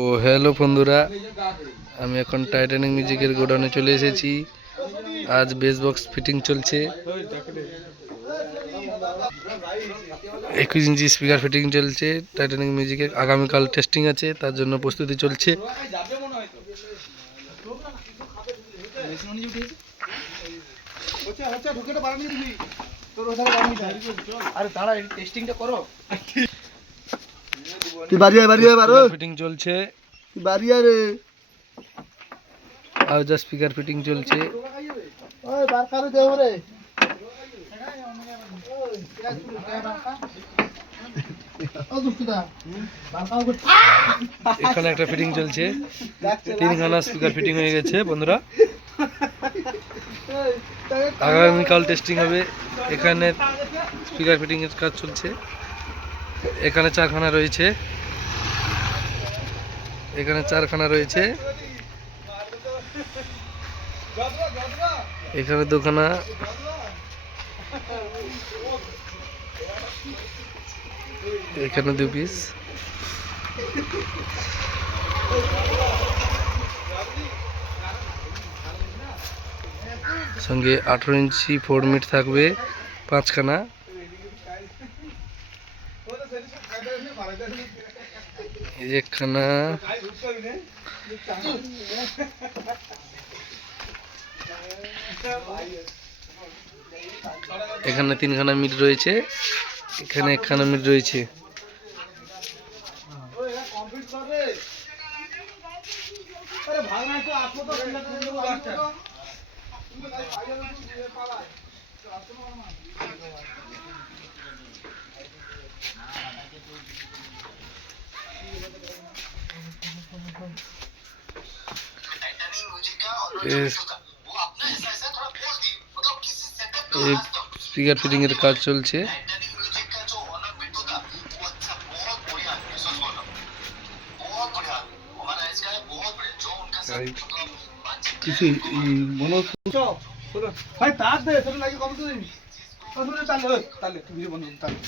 ও hello বন্ধুরা, আমি এখন টাইটানিক মিউজিকের গোডাউনে চলে এসেছি। আজ বেস বক্স ফিটিং চলছে। একুশ ইঞ্চি স্পিকার ফিটিং চলছে। টাইটানিক মিউজিকের আগামীকাল টেস্টিং আছে, তার জন্য প্রস্তুতি চলছে। তুই বাড়ি আয় বাড়ি আয় বারো ফিটিং চলছে। তুই বাড়ি আয় রে। আর যা স্পিকার ফিটিং চলছে। ওই বার কারও রে এখানে একটা ফিটিং চলছে। তিনখানা স্পিকার ফিটিং হয়ে গেছে বন্ধুরা। আগামীকাল টেস্টিং হবে। এখানে স্পিকার ফিটিং এর কাজ চলছে। এখানে চারখানা রয়েছে। এখানে চারখানা রয়েছে। এখানে দুখানা। এখানে দু পিস সঙ্গে আঠেরো ইঞ্চি ফোর মিট থাকবে, পাঁচখানা। এই একখানা এখানে তিনখানা মিট রয়েছে। এখানে একখানা মিট রয়েছে। এই স্পিকার ফিটিং এর কাজ চলছে। কিছু মনে ভাই তার দে তোর লাগি কম তুই তাহলে তাহলে তুই বন্ধ তাহলে।